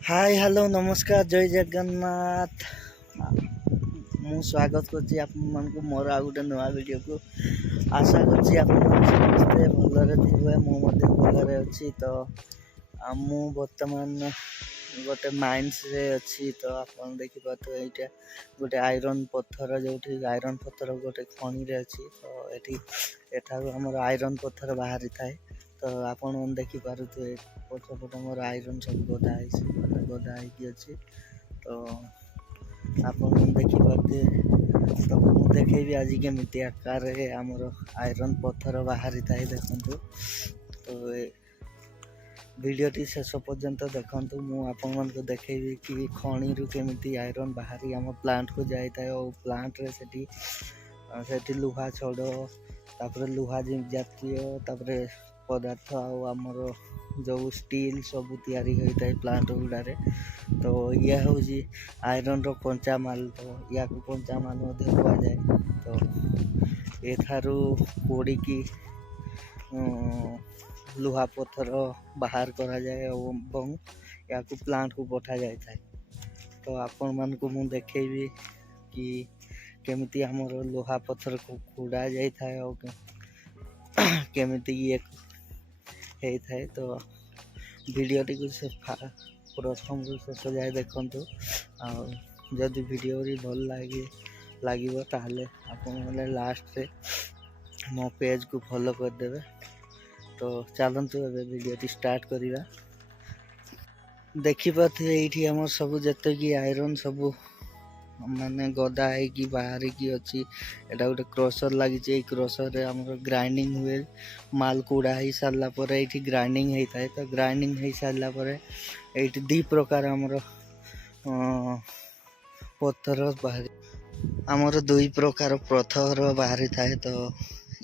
Hi hello नमस्कार जय जगन्नाथ। मु स्वागत करछि आपन को मोर आ गोटे नवा वीडियो को। आशा करछि आपन समस्ते भलरे थिबे। मु मध्ये भलरे अछि। तो मु वर्तमान गोटे माइंस रे अछि। तो आपन देखि पातो एटा गोटे आयरन पत्थर जोठी आयरन पत्थर गोटे खणी रे अछि। तो एठी एठा हमर आयरन पत्थर बाहरी थाए। तो आपन देखि पारुथे पछ मोर आयरन सब गदा ହେଇକି ଅଛି। तो आपन देखि पारुथे। तो मु देखेबी आज केमिति आकार रे हमर आयरन पत्थर बाहरी थाए देखंतु। तो भिडियोटी शेष पर्यंत देखंतु। मु आपन मन को देखेबी कि खणी रु केमिति आयरन बाहरी हम प्लांट को जाय थाए और प्लांट रे सेठी लुहा छड़ तापर लुहा जातीय तापर पदार्थ आमर जो स्टील सब तैयारी होता है प्लांट गुड़े। तो यह हूँ आयरन रो कंचा माल। तो या कंचा माल कह जाए। तो एठारू पोड़ी की लुहा पत्थर बाहर करा जाए और या प्लांट को पठा जाए था। तो आपण मान को मु देखेबी कि केमिति हमर लुहा पत्थर को खुड़ा जाए था और केमिति ये है थाए। तो वीडियोटी को से प्रथम रु शेष जाए देखंतु। जदि वीडियो भल लगे ताहले आपन माने लास्ट रे मो पेज को फॉलो कर देबे। तो चलंतु एबे वीडियोटी स्टार्ट करिवा। देखि पाथे एठी हमर सब जते की आयरन सब माने गदा है कि बाहर की अच्छी। एटा गोटे क्रसर लगी। क्रसर रे हमर ग्राइंडिंग हुए माल कूड़ा ही सारला पर एठी ग्राइंडिंग होता है। तो ग्राइंडिंग हो सारला पर एठी दी प्रकार हमर पत्थर बाहर हमर दुई प्रकार पत्थर बाहरी थाए। तो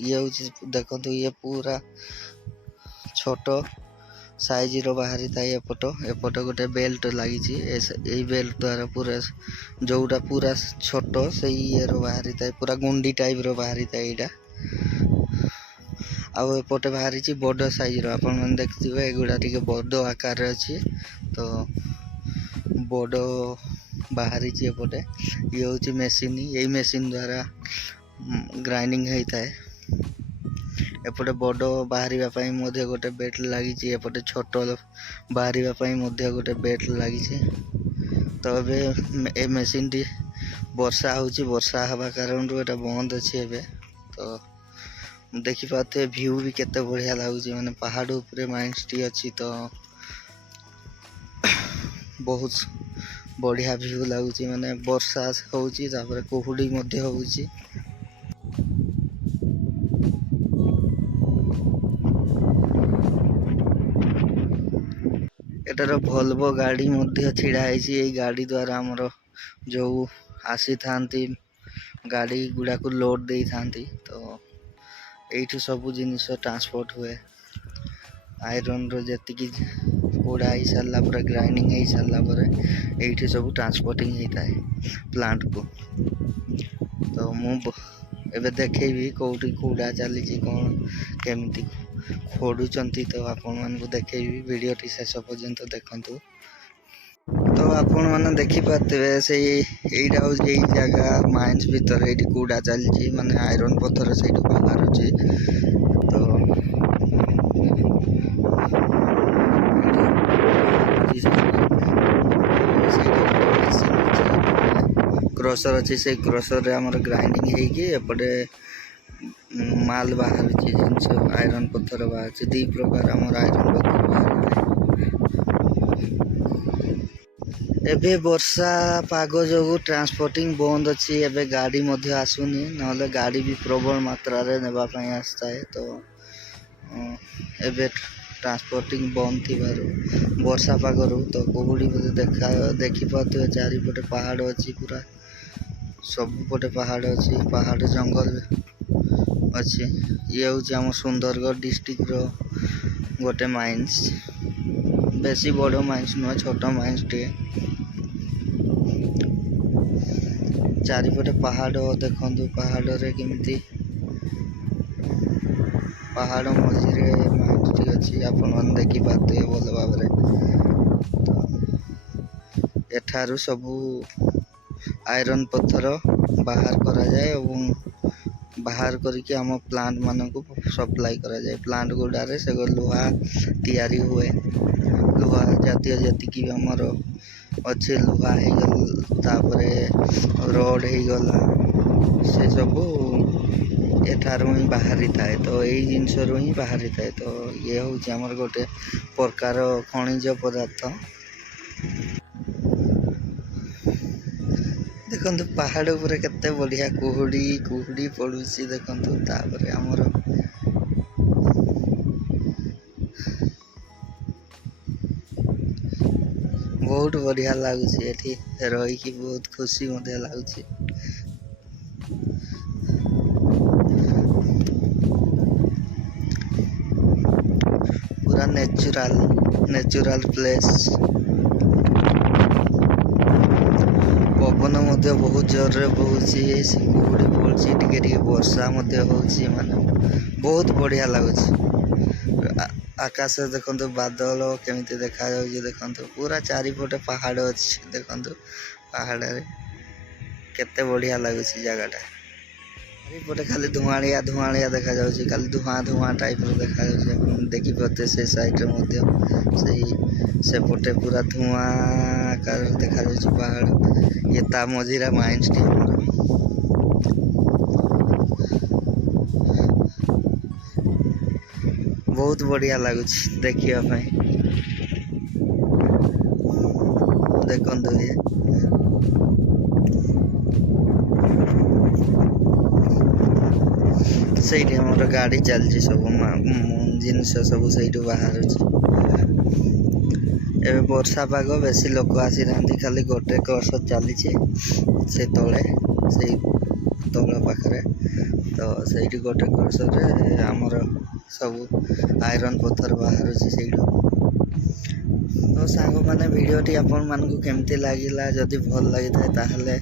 ये देखो ये पूरा छोटो साइज रो बाहरी था। एपट गोटे बेल्ट लगी। बेल्ट द्वारा पूरा जोटा पूरा छोट से ये बाहरी था पूरा गुंडी टाइप रो बाहरी था। यहाँ आउ एपटे बाहरी बड़ साइज रो आपन मन देखिथिबे एगुडा टिके बड़ आकार अच्छी। तो बड़ बाहरी एपटे ये हूँ मेसीन। यही मेसीन द्वारा ग्राइंडिंग होता है। एपटे बड़ बाहरी गोटे बेल्ट लगी। एपटे छोट बाहरी गोटे बेल्ट लगी। तो ए मेसीन टी वर्षा होची। वर्षा हवा कारण एटा बंद अच्छी एबे। तो देखि पाते व्यू भी केते बढ़िया लागुची। माने पहाड़ ऊपर माइंस टी अच्छी। तो बहुत बढ़िया व्यू लागुची। माने वर्षा होची तापर कुहुडी मध्ये होची। एटार भल्वो गाड़ी मध्ये छिड़ा है। गाड़ी द्वारा हमर जो आसी थांती गाड़ी गुड़ा को लोड दे थांती। तो एठू सब जिनिस ट्रांसपोर्ट हुए। आयरन रो जति कूड़ा ही सारला पर ग्राइंडिंग हो सारला पर एठी सब ट्रांसपोर्टिंग होता है प्लांट को। तो मु एबे देखेबी कोठी कूड़ा चली कौन केमिति खोडुचंती। तो आपण मान को देखेबी वीडियोटी शेष पर्यंत देखंतु। तो आपण माने देखि पाते से एइटा हो जे जगह माइंस भीतर एठी कूड़ा चलची माने आयरन पत्थर सेठी बाहर अछि। तो क्रसर अच्छी से क्रसर रे हमर ग्राइंडिंग है कि एपटे माल बाहर जिनस आयरन पत्थर बाहर दी प्रकार हमर आयरन पत्थर बाहर। एबे वर्षा पाग जो ट्रांसपोर्टिंग बंद अच्छी। एबे गाड़ी मध्य आसुनी नहले गाड़ी भी प्रबल मात्रा रे नेबा पई आस्ता है। तो एबे ट्रांसपोर्टिंग बंद थी वर्षा पागरू। तो कुहुड़ी देखी पाते चारिपटे पहाड़ अच्छी पूरा सब पटे पहाड़ अच्छी। पहाड़ जंगल अच्छी। ये हूँ आम सुंदरगढ़ डिस्ट्रिक्ट रो गोटे माइंस। बेसी बड़ माइंस नुह छोट माइंस टे। चारिपटे पहाड़ देखंतु। पहाड़ रे केमिति पहाड़ मझे माइंस टी अच्छी। आपण मन देखि पाते भल भाबरे। तो एठारू सबू आयरन पत्थर बाहर करा जाए एवं बाहर करके आम प्लांट मान को सप्लाई करा जाए। प्लांट गुड़ारे से लुहा तैयारी हुए। लुहा जातीय जी आमर अच्छे लुहा तापरे रड हो गला से सबू एठारू ही बाहरी थाए। तो यही जिनस ही बाहरी थाए। तो ये हूँ आमर गोटे प्रकार खनिज पदार्थ। देखो पहाड़ उपरे केते बढ़िया कुहुड़ी कुहुड़ी पड़ुची देखो। तापर आमर बहुत बढ़िया लगुच एठी रही कि बहुत खुशी मते लगुच। पूरा नेचुरल प्लेस। पवन मध्य बहुत जोर रे बहुची से कुहुड़ी पड़ुची टिके टिके वर्षा मध्य होची माने बहुत बढ़िया लगुच। आकाश देखो बादल केमिति देखा जाउची देखो। पूरा चारिपटे पहाड़ अच्छी देखो। पहाड़ रे केते बढ़िया लगुची जगहटा। चारिपटे खाली धुआलिया धुआलिया देखा जाउची। खाली धुआं धुआं टाइप रो देखा जाउची। देखि पते से साइड रे मध्य सही सेपटे पूरा धुआं आकार देखा जाउची पहाड़। ये ता मझिरा माइंस टी बहुत बढ़िया लगुच देखिया भाई। देखो ये सही हमर गाड़ी चलची सब जिनस सब सही बाहर। एबे वर्षा पाग बेसी लोक आसी ना खाली गोटे कर्स चली से तले से तल पाखरे। तो सही गोटे कर्स आमर सब आयरन पत्थर बाहर से। तो सांग मैंने वीडियोटी आपण मानकु केमती लागिला जदि भल लगी थाए ताहले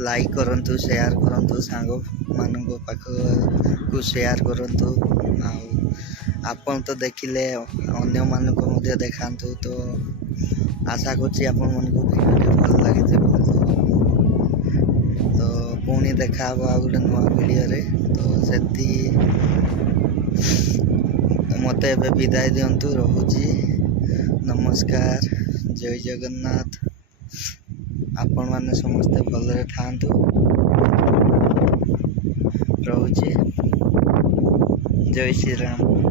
लाइक करंतु शेयर करंतु सांग मानकु पाख को शेयर करंतु। आपण तो देखिले अन्य मानकु मध्ये देखांतु। तो आशा करछि आपण मानकु वीडियोटी भल लागि थिबो। तो पुणी देखा हबो आ गुटे नुवा वीडियो रे। तो सेति मते एबे विदाय दियंतु रहुछि। नमस्कार जय जगन्नाथ। आपण माने समस्ते भलरे थांतु रहुछि। जय श्री राम।